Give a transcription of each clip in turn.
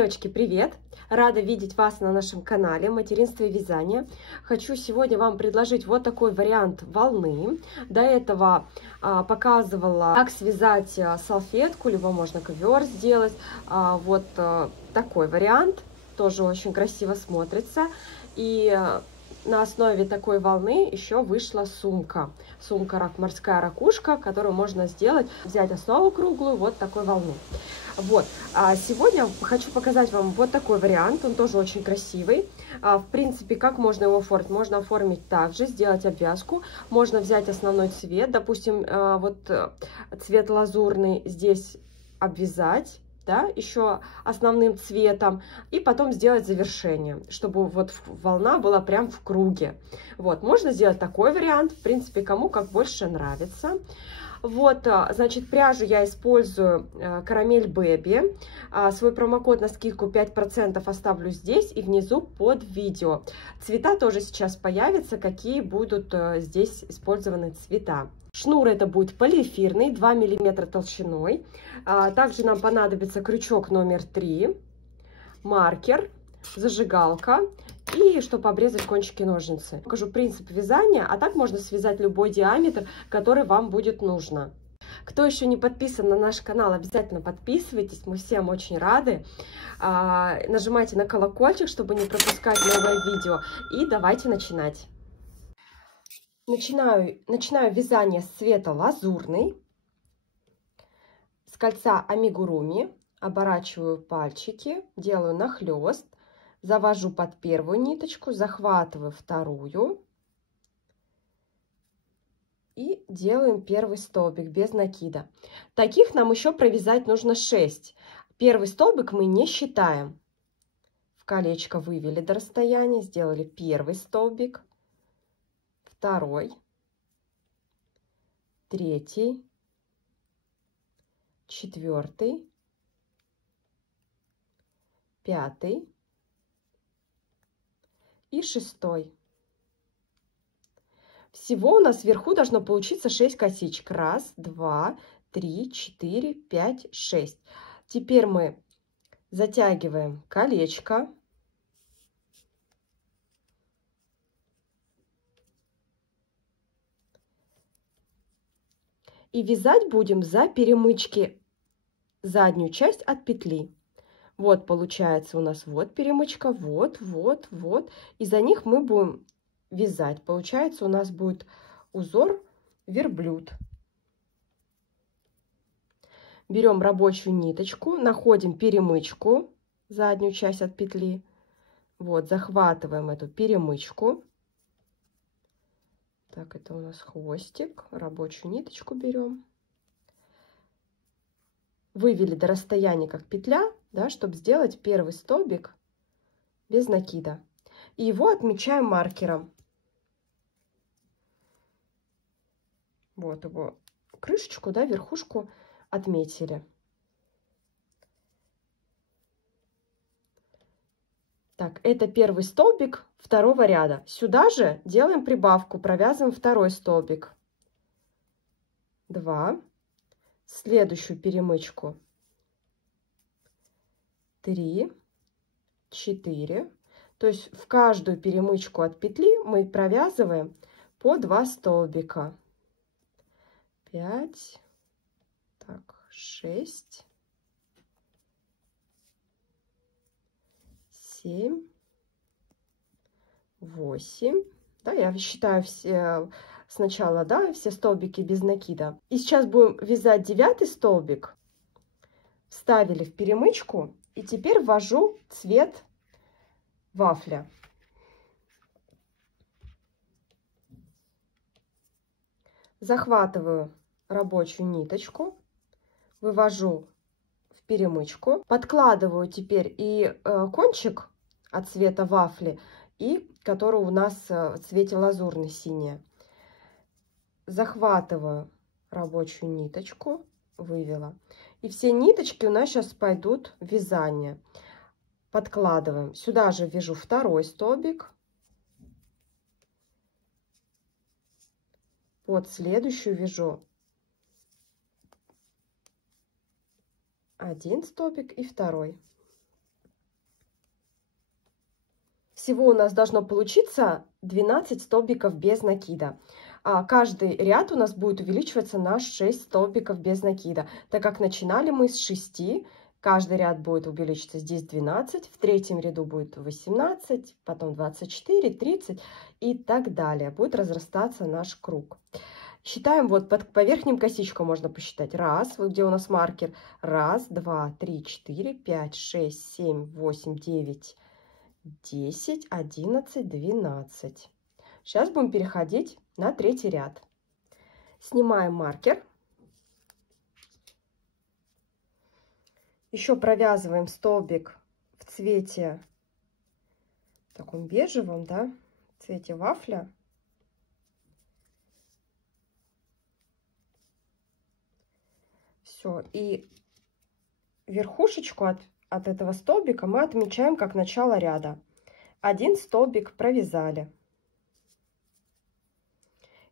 Девочки, привет! Рада видеть вас на нашем канале «Материнство и вязание». Хочу сегодня вам предложить вот такой вариант волны. До этого показывала, как связать салфетку, либо можно ковер сделать. Вот такой вариант, тоже очень красиво смотрится. И на основе такой волны еще вышла сумка. Сумка морская ракушка, которую можно сделать, взять основу круглую вот такой волны. Вот, сегодня хочу показать вам вот такой вариант, он тоже очень красивый. В принципе, как можно его оформить? Можно оформить также, сделать обвязку, можно взять основной цвет, допустим, вот цвет лазурный здесь обвязать, да, еще основным цветом, и потом сделать завершение, чтобы вот волна была прям в круге. Вот, можно сделать такой вариант, в принципе, кому как больше нравится. Вот, значит, пряжу я использую Карамель Бэби. Свой промокод на скидку 5% оставлю здесь и внизу под видео. Цвета тоже сейчас появятся, какие будут здесь использованы цвета. Шнур это будет полиэфирный, 2 мм толщиной. Также нам понадобится крючок номер 3, маркер, зажигалка. И чтобы обрезать кончики ножницы. Покажу принцип вязания, а так можно связать любой диаметр, который вам будет нужно. Кто еще не подписан на наш канал, обязательно подписывайтесь, мы всем очень рады. Нажимайте на колокольчик, чтобы не пропускать новое видео. И давайте начинать. Начинаю вязание с цвета лазурный, с кольца амигуруми, оборачиваю пальчики, делаю нахлест. Завожу под первую ниточку, захватываю вторую и делаем первый столбик без накида. Таких нам еще провязать нужно 6. Первый столбик мы не считаем. В колечко вывели до расстояния, сделали первый столбик, второй, третий, четвертый, пятый и 6. Всего у нас вверху должно получиться 6 косичек. 1, 2, 3, 4, 5, 6. Теперь мы затягиваем колечко. И вязать будем за перемычки заднюю часть от петли. Вот получается у нас вот перемычка, вот. И за них мы будем вязать. Получается у нас будет узор верблюд. Берем рабочую ниточку, находим перемычку, заднюю часть от петли. Вот, захватываем эту перемычку. Так, это у нас хвостик. Рабочую ниточку берем. Вывели до расстояния как петля, да, чтобы сделать первый столбик без накида. И его отмечаем маркером. Вот его крышечку, да, верхушку отметили. Так, это первый столбик второго ряда. Сюда же делаем прибавку, провязываем второй столбик. 2. Следующую перемычку 3, 4. То есть в каждую перемычку от петли мы провязываем по 2 столбика. 5, так, 6, 7, 8. Да, я считаю все сначала, да, все столбики без накида. И сейчас будем вязать 9 столбик. Вставили в перемычку. И теперь ввожу цвет вафля. Захватываю рабочую ниточку, вывожу в перемычку, подкладываю теперь и кончик от цвета вафли, и который у нас в цвете лазурный, синий. Захватываю рабочую ниточку, вывела. И все ниточки у нас сейчас пойдут в вязание. Подкладываем. Сюда же вяжу второй столбик. Под следующую вяжу один столбик и второй. Всего у нас должно получиться 12 столбиков без накида. Каждый ряд у нас будет увеличиваться на 6 столбиков без накида, так как начинали мы с 6. Каждый ряд будет увеличиться здесь 12, в третьем ряду будет 18, потом 24, 30 и так далее. Будет разрастаться наш круг. Считаем, вот по верхним косичкам можно посчитать. Раз, вот где у нас маркер. Раз, два, три, 4, 5, 6, 7, 8, 9, 10, 11, 12. Сейчас будем переходить на третий ряд. Снимаем маркер. Еще провязываем столбик в цвете таком бежевом, да, в цвете вафля. Все, и верхушечку от этого столбика мы отмечаем как начало ряда. Один столбик провязали.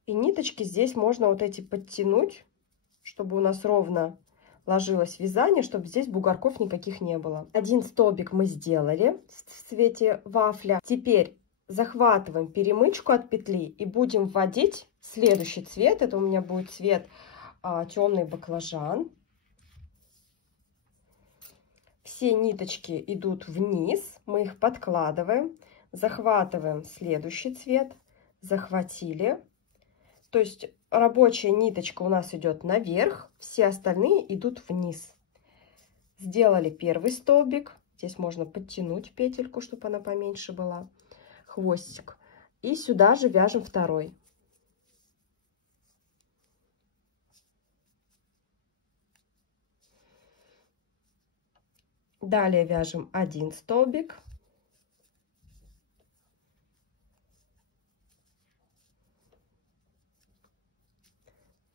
И ниточки здесь можно вот эти подтянуть, чтобы у нас ровно ложилось вязание, чтобы здесь бугорков никаких не было. Один столбик мы сделали в цвете вафля. Теперь захватываем перемычку от петли и будем вводить следующий цвет. Это у меня будет цвет темный баклажан. Все ниточки идут вниз, мы их подкладываем, захватываем следующий цвет, захватили. То есть рабочая ниточка у нас идет наверх, все остальные идут вниз. Сделали первый столбик, здесь можно подтянуть петельку, чтобы она поменьше была, хвостик. И сюда же вяжем второй. Далее вяжем один столбик.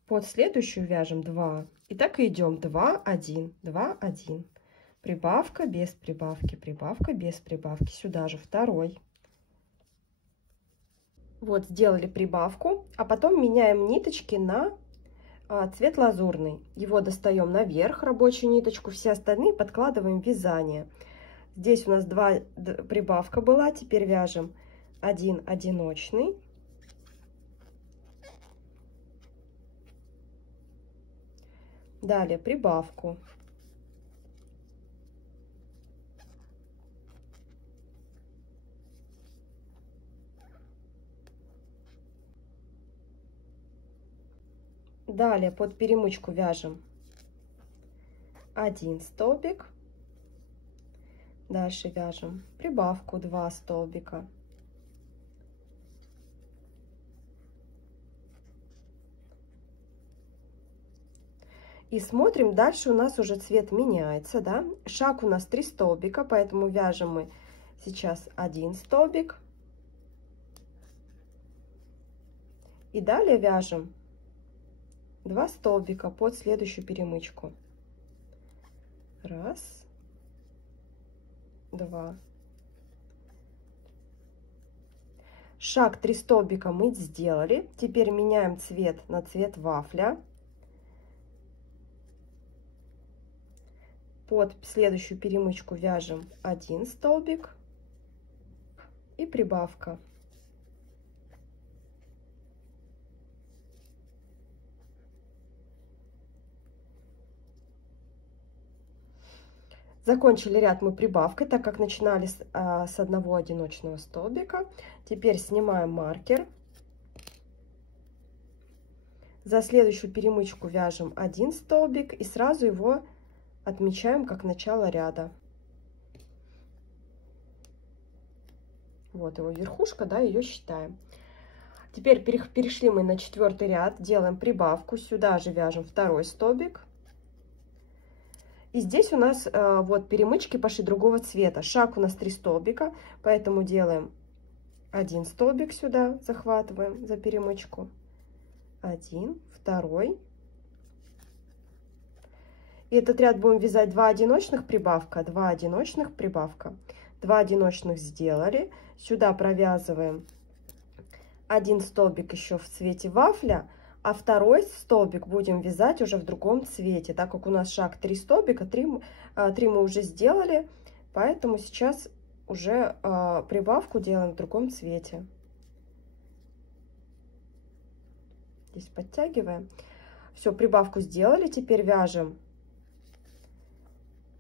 Под следующую вяжем 2. И так и идем 2, 1, 2, 1. Прибавка без прибавки, прибавка без прибавки. Сюда же второй. Вот сделали прибавку, а потом меняем ниточки на цвет лазурный. Его достаем наверх, рабочую ниточку, все остальные подкладываем в вязание. Здесь у нас 2 прибавка была, теперь вяжем 1 одиночный. Далее прибавку. Далее под перемычку вяжем 1 столбик. Дальше вяжем прибавку 2 столбика. И смотрим, дальше у нас уже цвет меняется, да? Шаг у нас 3 столбика, поэтому вяжем мы сейчас 1 столбик. И далее вяжем 2 столбика под следующую перемычку. Раз, два. Шаг 3 столбика мы сделали. Теперь меняем цвет на цвет вафля. Под следующую перемычку вяжем 1 столбик и прибавка. Закончили ряд мы прибавкой, так как начинали с одного одиночного столбика. Теперь снимаем маркер. За следующую перемычку вяжем 1 столбик и сразу его отмечаем как начало ряда. Вот его верхушка, да, ее считаем. Теперь перешли мы на 4-й ряд, делаем прибавку, сюда же вяжем 2 столбик. И здесь у нас вот перемычки пошли другого цвета. Шаг у нас 3 столбика, поэтому делаем 1 столбик сюда, захватываем за перемычку. 1, 2. И этот ряд будем вязать 2 одиночных прибавка, 2 одиночных прибавка. 2 одиночных сделали. Сюда провязываем 1 столбик еще в цвете вафля, а 2 столбик будем вязать уже в другом цвете. Так как у нас шаг 3 столбика, 3 мы уже сделали, поэтому сейчас уже прибавку делаем в другом цвете. Здесь подтягиваем. Все, прибавку сделали. Теперь вяжем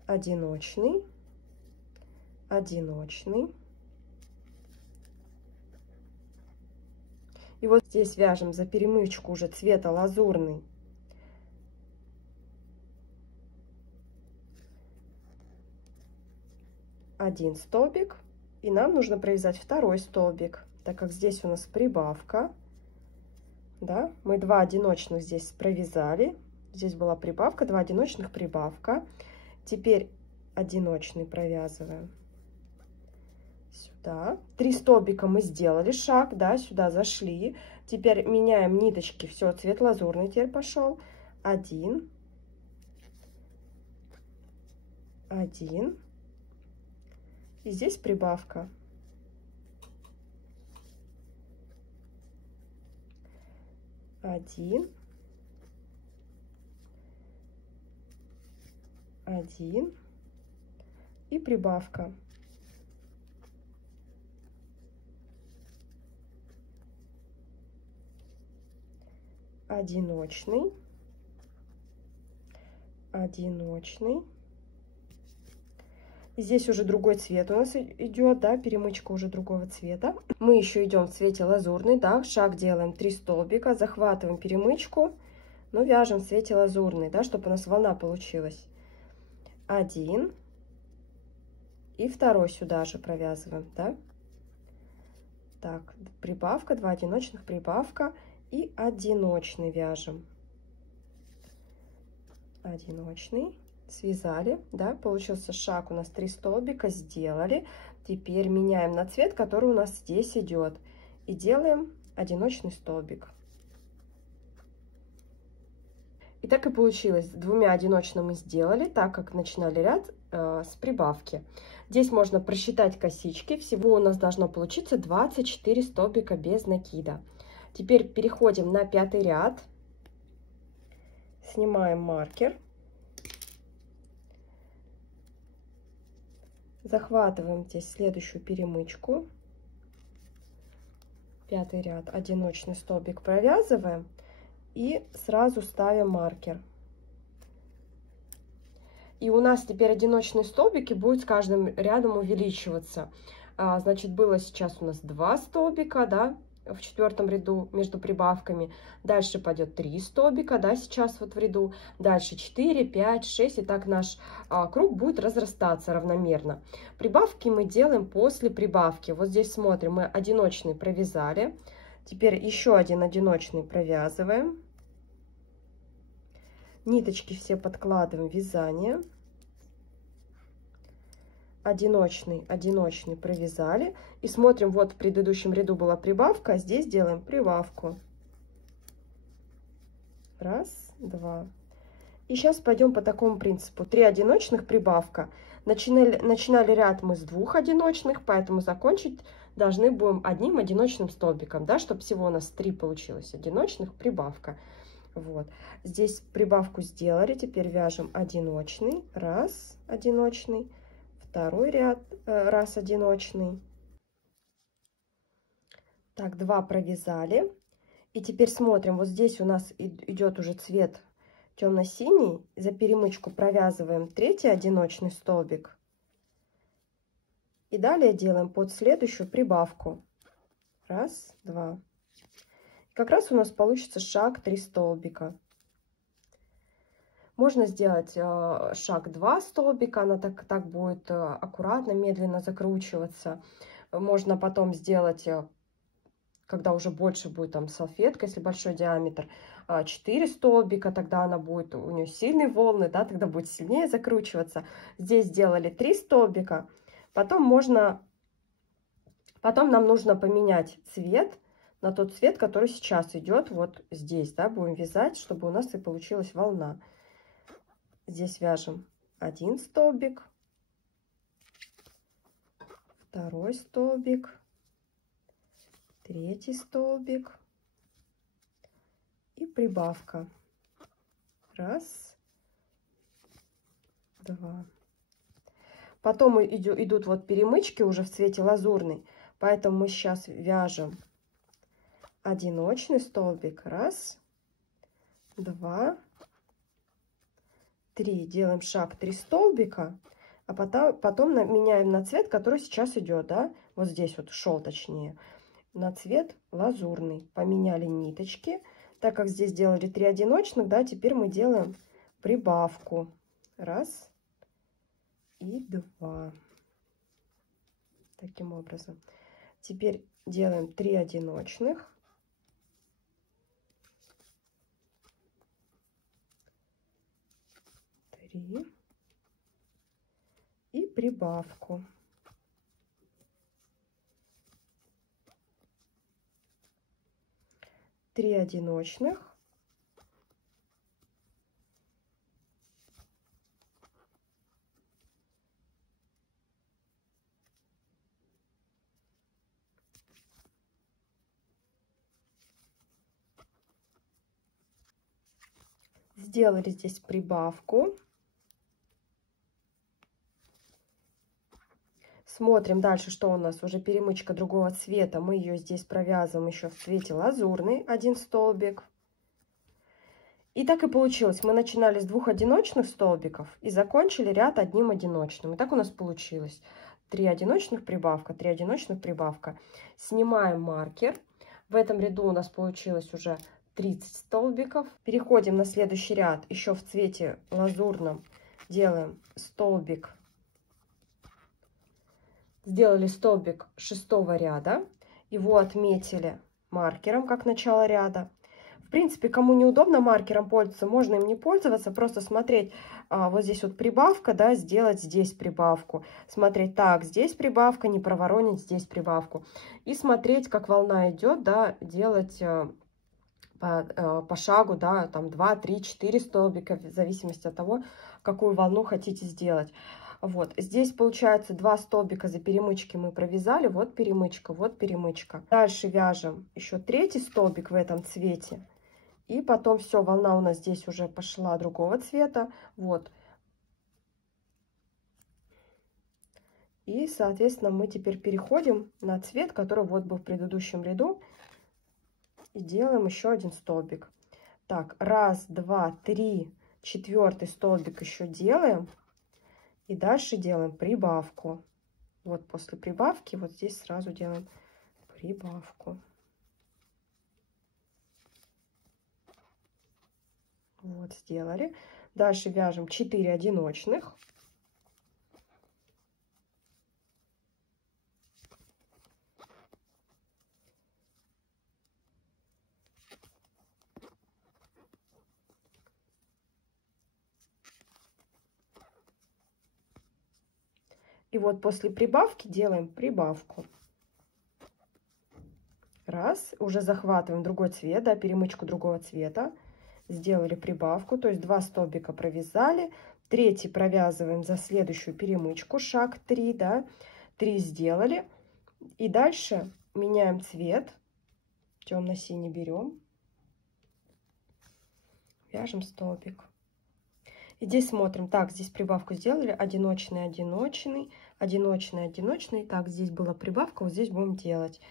одиночный, одиночный. И вот здесь вяжем за перемычку уже цвета лазурный. Один столбик. И нам нужно провязать второй столбик, так как здесь у нас прибавка. Да, мы 2 одиночных здесь провязали. Здесь была прибавка, 2 одиночных, прибавка. Теперь одиночный провязываем сюда. 3 столбика мы сделали, шаг, да, сюда зашли. Теперь меняем ниточки, все, цвет лазурный теперь пошел. 1, 1. И здесь прибавка. 1, 1 и прибавка. Одиночный, одиночный. Здесь уже другой цвет у нас идет, да, перемычка уже другого цвета. Мы еще идем в цвете лазурный, да, шаг делаем 3 столбика, захватываем перемычку, но вяжем в цвете лазурный, да, чтобы у нас волна получилась. 1 и второй сюда же провязываем, да. Так, прибавка, 2 одиночных, прибавка и одиночный вяжем. Одиночный. Связали, да, получился шаг, у нас 3 столбика, сделали. Теперь меняем на цвет, который у нас здесь идет, и делаем одиночный столбик. И так и получилось, 2 одиночными сделали, так как начинали ряд с прибавки. Здесь можно просчитать косички, всего у нас должно получиться 24 столбика без накида. Теперь переходим на 5-й ряд, снимаем маркер. Захватываем здесь следующую перемычку, 5-й ряд, одиночный столбик провязываем и сразу ставим маркер. И у нас теперь одиночные столбики будут с каждым рядом увеличиваться. Значит, было сейчас у нас 2 столбика, да, в 4-м ряду между прибавками. Дальше пойдет 3 столбика, да, сейчас вот в ряду. Дальше 4, 5, 6. И так наш круг будет разрастаться равномерно. Прибавки мы делаем после прибавки. Вот здесь смотрим, мы одиночный провязали. Теперь еще один одиночный провязываем. Ниточки все подкладываем в вязание. Одиночный, одиночный провязали. И смотрим, вот в предыдущем ряду была прибавка, а здесь делаем прибавку. Раз, два. И сейчас пойдем по такому принципу. 3 одиночных, прибавка. Начинали ряд мы с 2 одиночных, поэтому закончить должны будем одним одиночным столбиком, да, чтобы всего у нас 3 получилось одиночных, прибавка. Вот. Здесь прибавку сделали, теперь вяжем одиночный, раз, одиночный. Второй ряд, раз одиночный. Так, 2 провязали. И теперь смотрим, вот здесь у нас идет уже цвет темно-синий. За перемычку провязываем 3-й одиночный столбик. И далее делаем под следующую прибавку. Раз, два. Как раз у нас получится шаг 3 столбика. Можно сделать шаг 2 столбика, она так будет аккуратно, медленно закручиваться. Можно потом сделать, когда уже больше будет там салфетка, если большой диаметр, 4 столбика, тогда она будет, у нее сильные волны, да, тогда будет сильнее закручиваться. Здесь сделали 3 столбика, потом нам нужно поменять цвет на тот цвет, который сейчас идет вот здесь, да, будем вязать, чтобы у нас и получилась волна. Здесь вяжем 1 столбик, 2 столбик, 3 столбик и прибавка. Раз, два. Потом идут вот перемычки уже в цвете лазурный. Поэтому мы сейчас вяжем одиночный столбик. Раз, два, три. Делаем шаг 3 столбика. А потом меняем на цвет, который сейчас идет, да? Вот здесь вот шел, точнее. На цвет лазурный. Поменяли ниточки. Так как здесь делали 3 одиночных, да, теперь мы делаем прибавку. Раз и два. Таким образом. Теперь делаем 3 одиночных. И прибавку. Три одиночных. Сделали здесь прибавку. Смотрим дальше, что у нас уже перемычка другого цвета. Мы ее здесь провязываем еще в цвете лазурный, один столбик. И так и получилось. Мы начинали с 2 одиночных столбиков и закончили ряд одним одиночным. И так у нас получилось. 3 одиночных прибавка, 3 одиночных прибавка. Снимаем маркер. В этом ряду у нас получилось уже 30 столбиков. Переходим на следующий ряд. Еще в цвете лазурном делаем столбик. Сделали столбик 6-го ряда. Его отметили маркером, как начало ряда. В принципе, кому неудобно маркером пользоваться, можно им не пользоваться. Просто смотреть, вот здесь вот прибавка, да, сделать здесь прибавку. Смотреть, так, здесь прибавка, не проворонить здесь прибавку. И смотреть, как волна идет, да, делать по шагу, да, там 2, 3, 4 столбика, в зависимости от того, какую волну хотите сделать. Вот, здесь получается 2 столбика за перемычки мы провязали, вот перемычка, вот перемычка. Дальше вяжем еще 3-й столбик в этом цвете. И потом все, волна у нас здесь уже пошла другого цвета, вот. И, соответственно, мы теперь переходим на цвет, который вот был в предыдущем ряду. И делаем еще один столбик. Так, 1, 2, 3, 4-й столбик еще делаем. И дальше делаем прибавку. Вот после прибавки, вот здесь сразу делаем прибавку. Вот, сделали. Дальше вяжем 4 одиночных. И вот после прибавки делаем прибавку. Раз, уже захватываем другой цвет, да, перемычку другого цвета. Сделали прибавку, то есть 2 столбика провязали. 3-й провязываем за следующую перемычку, шаг 3, да, 3 сделали. И дальше меняем цвет, темно-синий берем, вяжем столбик. И здесь смотрим, так, здесь прибавку сделали, одиночный, одиночный, одиночный, одиночный. Так, здесь была прибавка, вот здесь будем делать.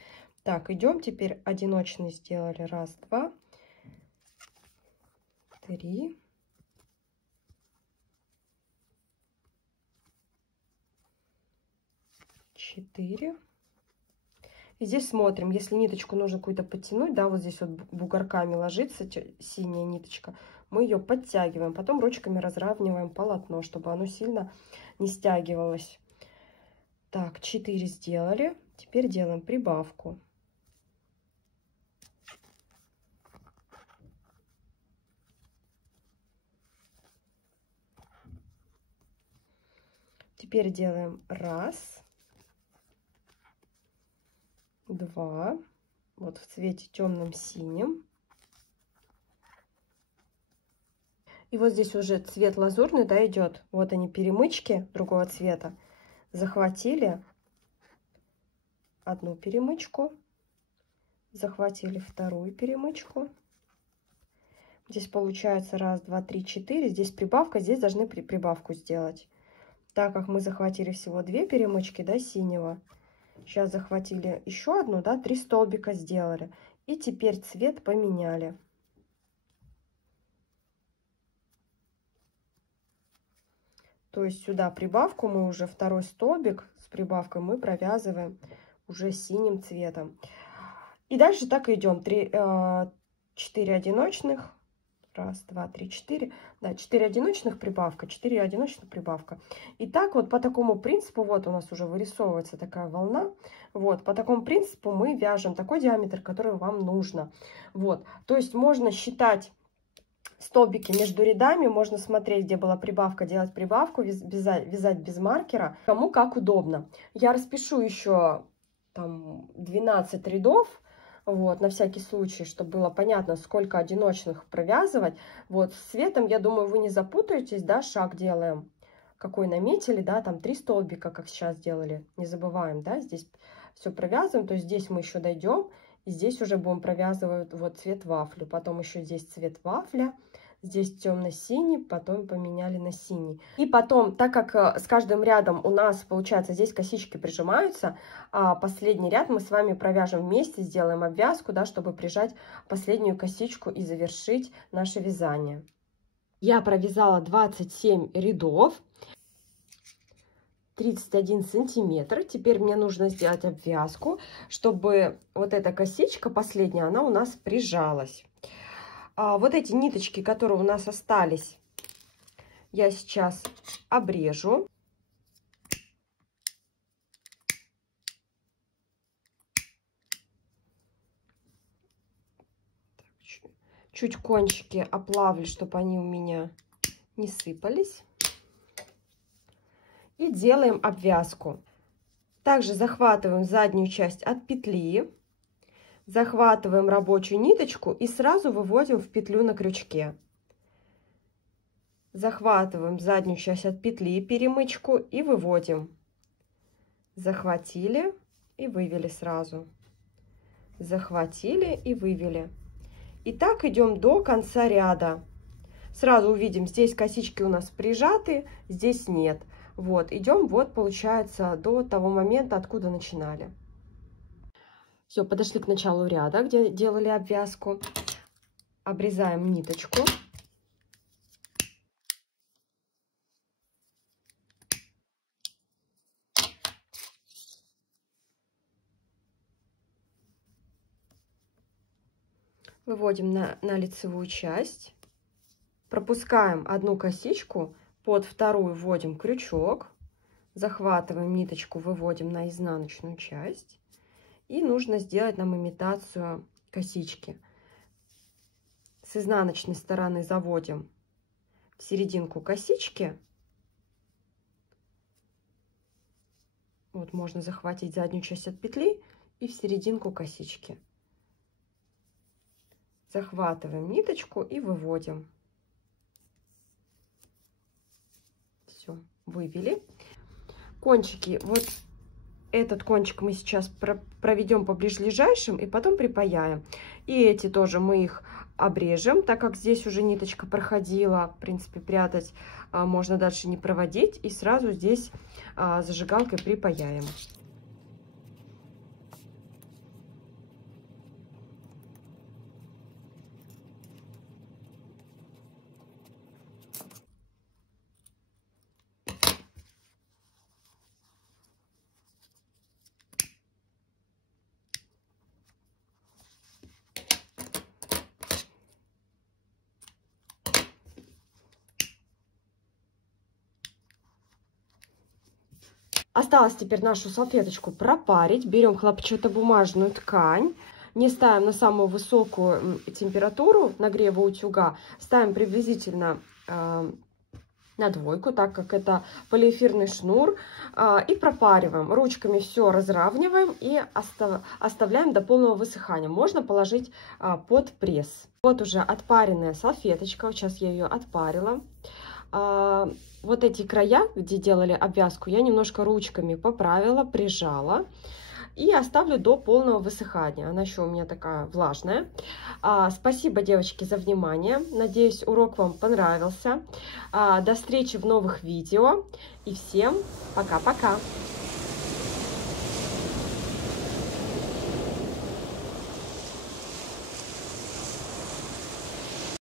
Так, идем теперь одиночный сделали, 1, 2, 3. 4. И здесь смотрим, если ниточку нужно какую-то подтянуть, да, вот здесь вот бугорками ложится синяя ниточка, мы ее подтягиваем, потом ручками разравниваем полотно, чтобы оно сильно не стягивалось. Так, 4 сделали, теперь делаем прибавку. Теперь делаем 1, 2, вот в цвете темным синим. И вот здесь уже цвет лазурный, да, идет. Вот они, перемычки другого цвета. Захватили одну перемычку, захватили вторую перемычку. Здесь получается 1, 2, 3, 4. Здесь прибавка, здесь должны прибавку сделать. Так как мы захватили всего 2 перемычки, да, синего, сейчас захватили еще одну, да, 3 столбика сделали. И теперь цвет поменяли. То есть сюда прибавку мы уже, второй столбик с прибавкой мы провязываем уже синим цветом. И дальше так и идем. 4 одиночных. Раз, два, три, 4. Да, 4 одиночных прибавка, 4 одиночных прибавка. И так вот по такому принципу, вот у нас уже вырисовывается такая волна. Вот, по такому принципу мы вяжем такой диаметр, который вам нужно. Вот, то есть можно считать столбики между рядами, можно смотреть, где была прибавка, делать прибавку, вязать без маркера, кому как удобно. Я распишу еще там 12 рядов, вот, на всякий случай, чтобы было понятно, сколько одиночных провязывать. Вот, с цветом, я думаю, вы не запутаетесь, да, шаг делаем, какой наметили, да, там 3 столбика, как сейчас делали, не забываем, да, здесь все провязываем, то есть здесь мы еще дойдем, и здесь уже будем провязывать вот цвет вафлю, потом еще здесь цвет вафля, здесь темно-синий, потом поменяли на синий. И потом, так как с каждым рядом у нас, получается, здесь косички прижимаются, а последний ряд мы с вами провяжем вместе, сделаем обвязку, да, чтобы прижать последнюю косичку и завершить наше вязание. Я провязала 27 рядов, 31 сантиметр. Теперь мне нужно сделать обвязку, чтобы вот эта косичка последняя, она у нас прижалась. Вот эти ниточки, которые у нас остались, я сейчас обрежу. Чуть кончики оплавлю, чтобы они у меня не сыпались. И делаем обвязку. Также захватываем заднюю часть от петли. Захватываем рабочую ниточку и сразу выводим в петлю на крючке. Захватываем заднюю часть от петли, перемычку, и выводим. Захватили и вывели сразу. Захватили и вывели. И так идем до конца ряда. Сразу увидим, здесь косички у нас прижаты, здесь нет. Вот, идем, вот, получается, до того момента, откуда начинали. Все, подошли к началу ряда, где делали обвязку. Обрезаем ниточку. Выводим на лицевую часть. Пропускаем одну косичку, под вторую вводим крючок. Захватываем ниточку, выводим на изнаночную часть. И нужно сделать нам имитацию косички. С изнаночной стороны заводим в серединку косички. Вот можно захватить заднюю часть от петли и в серединку косички. Захватываем ниточку и выводим. Все, вывели. Кончики, вот этот кончик мы сейчас проведем по ближайшим и потом припаяем. И эти тоже мы их обрежем, так как здесь уже ниточка проходила. В принципе, прятать можно дальше не проводить. И сразу здесь зажигалкой припаяем. Осталось теперь нашу салфеточку пропарить. Берем хлопчатобумажную ткань, не ставим на самую высокую температуру нагрева утюга, ставим приблизительно на 2, так как это полиэфирный шнур, и пропариваем. Ручками все разравниваем и оставляем до полного высыхания. Можно положить под пресс. Вот уже отпаренная салфеточка, сейчас я ее отпарила. Вот эти края, где делали обвязку, я немножко ручками поправила, прижала. и оставлю до полного высыхания. Она еще у меня такая влажная. Спасибо, девочки, за внимание. Надеюсь, урок вам понравился. До встречи в новых видео. И всем пока-пока!